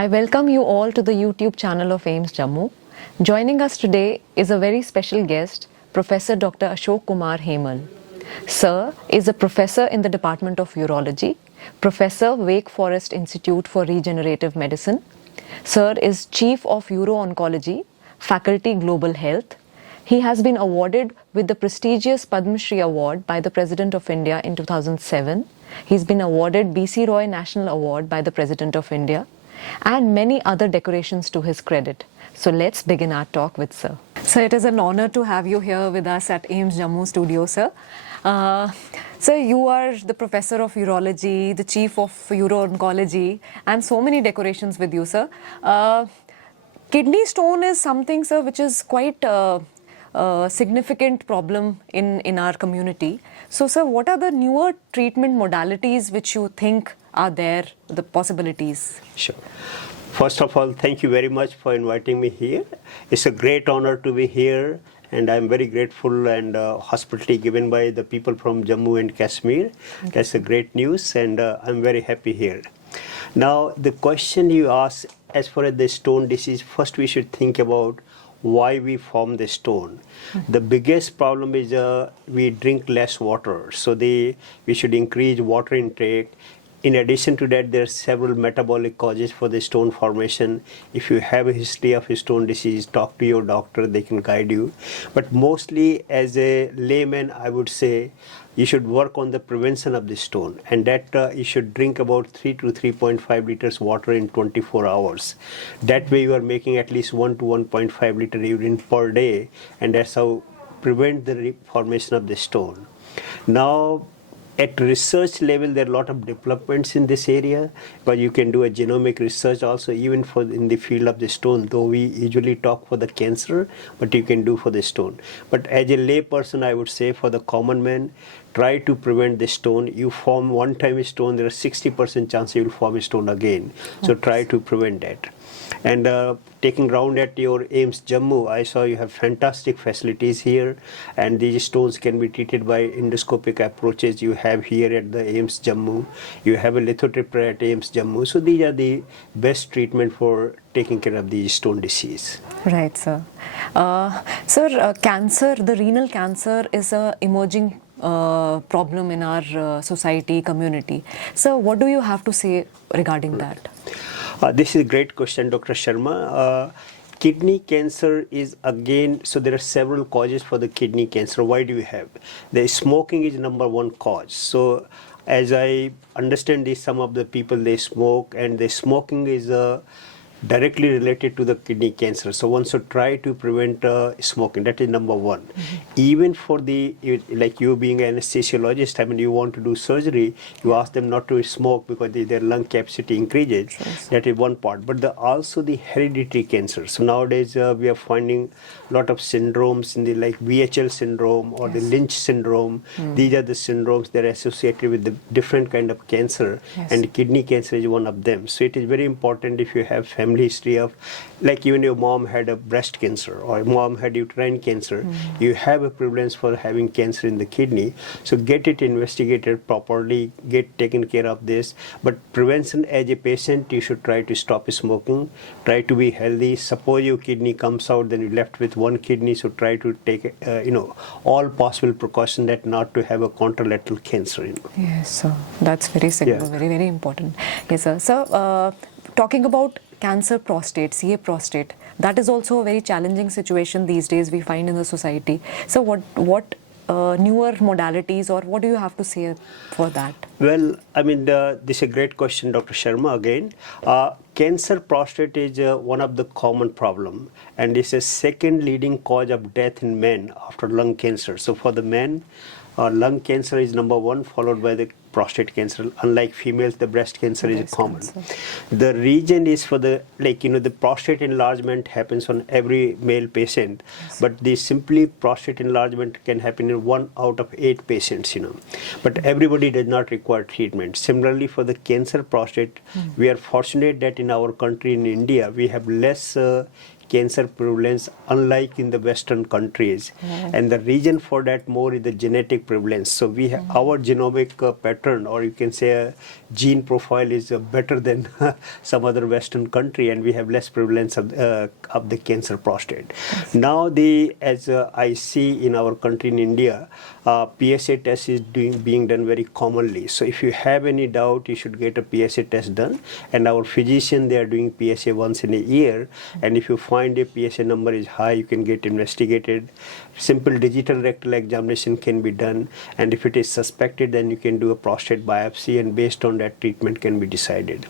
I welcome you all to the YouTube channel of AIIMS Jammu. Joining us today is a very special guest, Professor Dr. Ashok Kumar Hemal. Sir is a professor in the Department of Urology, Professor, Wake Forest Institute for Regenerative Medicine. Sir is Chief of Uro-Oncology, Faculty Global Health. He has been awarded with the prestigious Padma Shri Award by the President of India in 2007. He's been awarded BC Roy National Award by the President of India and many other decorations to his credit. So let's begin our talk with Sir. Sir, it is an honor to have you here with us at AIIMS Jammu studio, sir. Sir, you are the Professor of Urology, the Chief of Uro-Oncology, and so many decorations with you, sir. Kidney stone is something, sir, which is quite a significant problem in our community. So, sir, what are the newer treatment modalities which you think are there, the possibilities? Sure. First of all, thank you very much for inviting me here. It's a great honor to be here, and I'm very grateful and hospitality given by the people from Jammu and Kashmir. That's a great news, and I'm very happy here. Now, the question you asked, as far as the stone disease, first we should think about why we form the stone. The biggest problem is we drink less water, so we should increase water intake. In addition to that, there are several metabolic causes for the stone formation. If you have a history of stone disease, talk to your doctor, they can guide you. But mostly as a layman, I would say you should work on the prevention of the stone, and that you should drink about 3 to 3.5 liters water in 24 hours. That way you are making at least 1 to 1.5 liter urine per day, and that's how prevent the formation of the stone. Now, at research level, there are a lot of developments in this area, but you can do a genomic research also, even for in the field of the stone, though we usually talk for the cancer, but you can do for the stone. But as a lay person, I would say for the common man, try to prevent the stone. You form one time a stone, there is 60% chance you will form a stone again. So try to prevent that. And taking round at your AIIMS Jammu, I saw you have fantastic facilities here, and these stones can be treated by endoscopic approaches you have here at the AIIMS Jammu. You have a lithotripsy at AIIMS Jammu. So these are the best treatment for taking care of the stone disease. Right, sir. Sir, cancer, the renal cancer is an emerging problem in our society, community. So what do you have to say regarding that? This is a great question, Dr. Sharma. Kidney cancer is again, so there are several causes for the kidney cancer. Why do you have? The smoking is number one cause. So as I understand this, some of the people, they smoke, and the smoking is directly related to the kidney cancer. So one should try to prevent smoking. That is number one. Even for like you being an anesthesiologist, I mean, you want to do surgery, you ask them not to smoke because their lung capacity increases. Yes. That is one part. But also the hereditary cancer. So nowadays we are finding a lot of syndromes in the like VHL syndrome or the Lynch syndrome. These are the syndromes that are associated with the different kind of cancer, and kidney cancer is one of them. So it is very important if you have family history of, like even your mom had a breast cancer or mom had uterine cancer, you have a prevalence for having cancer in the kidney. So get it investigated properly, get taken care of this. But prevention, as a patient, you should try to stop smoking, try to be healthy. Suppose your kidney comes out, then you're left with one kidney, so try to take all possible precautions that not to have a contralateral cancer. Yes, sir. That's very simple, very, very important. Yes, sir. So, talking about cancer prostate, CA prostate, that is also a very challenging situation these days we find in the society. So what newer modalities, or what do you have to say for that? Well, I mean, this is a great question, Dr. Sharma, again. Cancer prostate is one of the common problem, and it's a second leading cause of death in men after lung cancer. So for the men, lung cancer is number one, followed by the prostate cancer. Unlike females, the breast cancer is common. The reason is for the, the prostate enlargement happens on every male patient, but the simply prostate enlargement can happen in 1 out of 8 patients, But everybody does not require treatment. Similarly, for the cancer prostate, we are fortunate that in our country, in India, we have less cancer prevalence, unlike in the Western countries. And the reason for that more is the genetic prevalence. So we have our genomic pattern, or you can say a gene profile is better than some other Western country, and we have less prevalence of the cancer prostate. Yes. Now, as I see in our country in India, PSA test is being done very commonly. So if you have any doubt, you should get a PSA test done. And our physician, they are doing PSA once in a year. And if you find a PSA number is high, you can get investigated. Simple digital rectal examination can be done. And if it is suspected, then you can do a prostate biopsy, and based on that, treatment can be decided.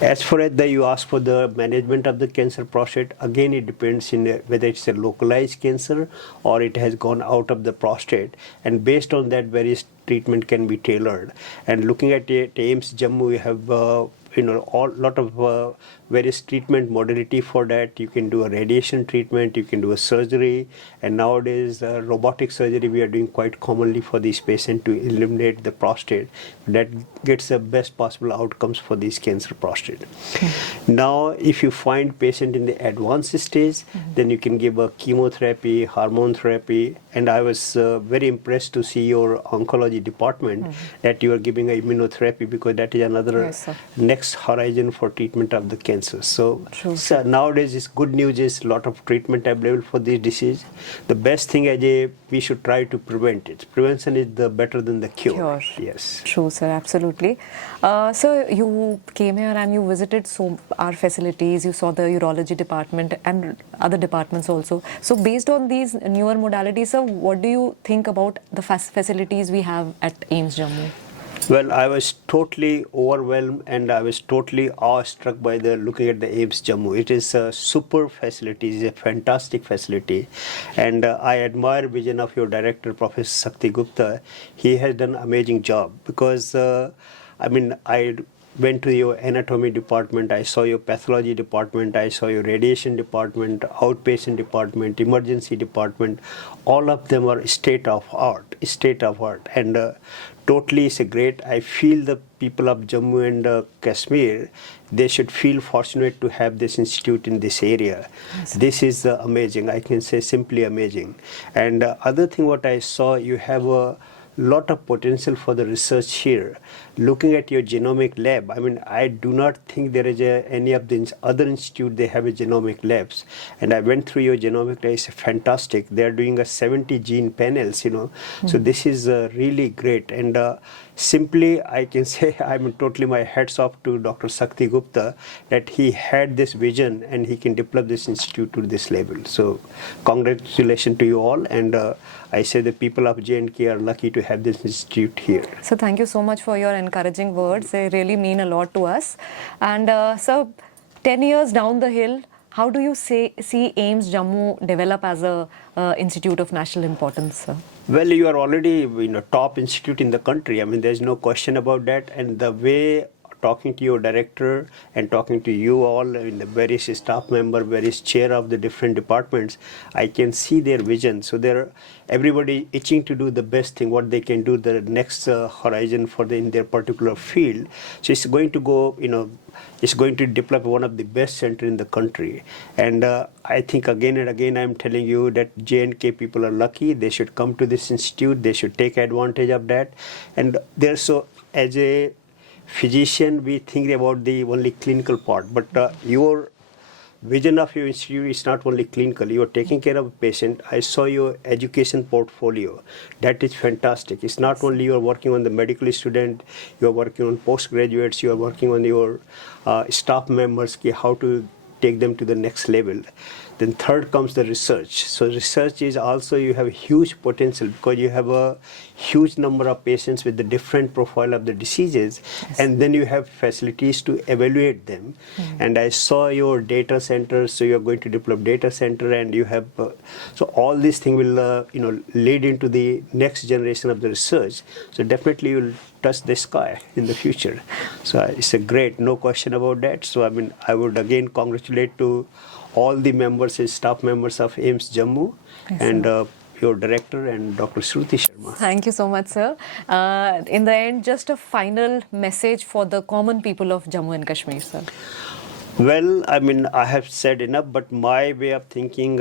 As far as you ask for the management of the cancer prostate, again, it depends in whether it's a localized cancer or it has gone out of the prostate. And based on that, various treatment can be tailored. And looking at AIIMS Jammu, we have lot of various treatment modality for that. You can do a radiation treatment, you can do a surgery, and nowadays robotic surgery we are doing quite commonly for these patients to eliminate the prostate. That gets the best possible outcomes for these cancer prostate. Okay. Now, if you find patient in the advanced stage, then you can give a chemotherapy, hormone therapy, and I was very impressed to see your oncology department that you are giving a immunotherapy, because that is another next horizon for treatment of the cancer. So nowadays, it's good news is a lot of treatment available for this disease. The best thing we should try to prevent it. Prevention is better than the cure. Yes. True, sir. Absolutely. So you came here and you visited our facilities. You saw the urology department and other departments also. So based on these newer modalities, sir, what do you think about the facilities we have at AIIMS Jammu? Well, I was totally overwhelmed and I was totally awestruck by looking at the AIIMS Jammu. It is a super facility, it's a fantastic facility, and I admire vision of your director, Professor Sakti Gupta. He has done an amazing job, because I went to your anatomy department, I saw your pathology department, I saw your radiation department, outpatient department, emergency department. All of them are state of art, and totally it's a great. I feel the people of Jammu and Kashmir, they should feel fortunate to have this institute in this area. Yes. This is amazing. I can say simply amazing. And other thing what I saw, you have a lot of potential for the research here. Looking at your genomic lab, I do not think there is any of the other institute they have a genomic labs. And I went through your genomic lab, it's fantastic. They are doing 70 gene panels, So this is really great. And simply, I can say totally my hats off to Dr. Sakti Gupta that he had this vision and he can develop this institute to this level. So congratulations to you all, and I say the people of J&K are lucky to have this institute here. So thank you so much for your encouraging words. They really mean a lot to us. And so 10 years down the hill, how do you see AIIMS Jammu develop as a institute of national importance, sir? Well, you are already top institute in the country. There's no question about that. And the way talking to your director and talking to you all, the various staff member, various chair of the different departments, I can see their vision. So everybody itching to do the best thing, what they can do, the next horizon in their particular field. So it's going to go, it's going to develop one of the best center in the country. And I think again and again I'm telling you that J&K people are lucky. They should come to this institute. They should take advantage of that. And as a physician, we think about the only clinical part, but your vision of your institute is not only clinical. You are taking care of a patient. I saw your education portfolio. That is fantastic. It's not only you are working on the medical student, you are working on postgraduates, you are working on your staff members, how to take them to the next level. Then third comes the research. So research is also, you have a huge potential because you have a huge number of patients with the different profile of the diseases. Yes. And then you have facilities to evaluate them. Mm-hmm. And I saw your data centers, so you're going to develop data center, and you have, so all these things will, lead into the next generation of the research. So definitely you'll touch the sky in the future. So it's a great, no question about that. So I would again congratulate to all the members and staff members of AIIMS Jammu. Yes, and your director and Dr. Shruti Sharma. Thank you so much, sir. In the end, just a final message for the common people of Jammu and Kashmir, sir. Well, I have said enough, but my way of thinking,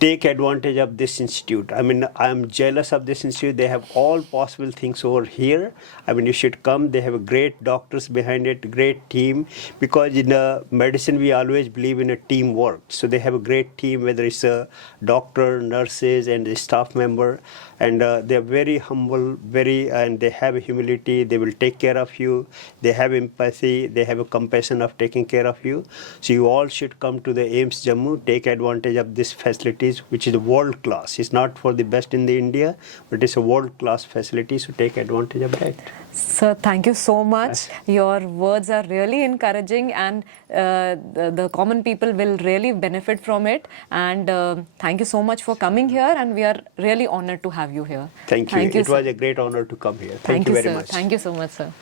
take advantage of this institute. I mean, I'm jealous of this institute. They have all possible things over here. I mean, you should come. They have a great doctors behind it, great team. Because in medicine, we always believe in a teamwork. So they have a great team, whether it's a doctor, nurses, and the staff member. And they're very humble, and they have humility. They will take care of you. They have empathy. They have a compassion of taking care of you. So you all should come to the AIIMS Jammu, take advantage of these facilities, which is world class. It's not for the best in the India, but it's a world class facility. So take advantage of that. Sir, thank you so much. Your words are really encouraging, and the common people will really benefit from it. And thank you so much for coming here, and we are really honored to have you here. Thank you. It was a great honor to come here. Thank you very sir. much. Thank you so much, sir.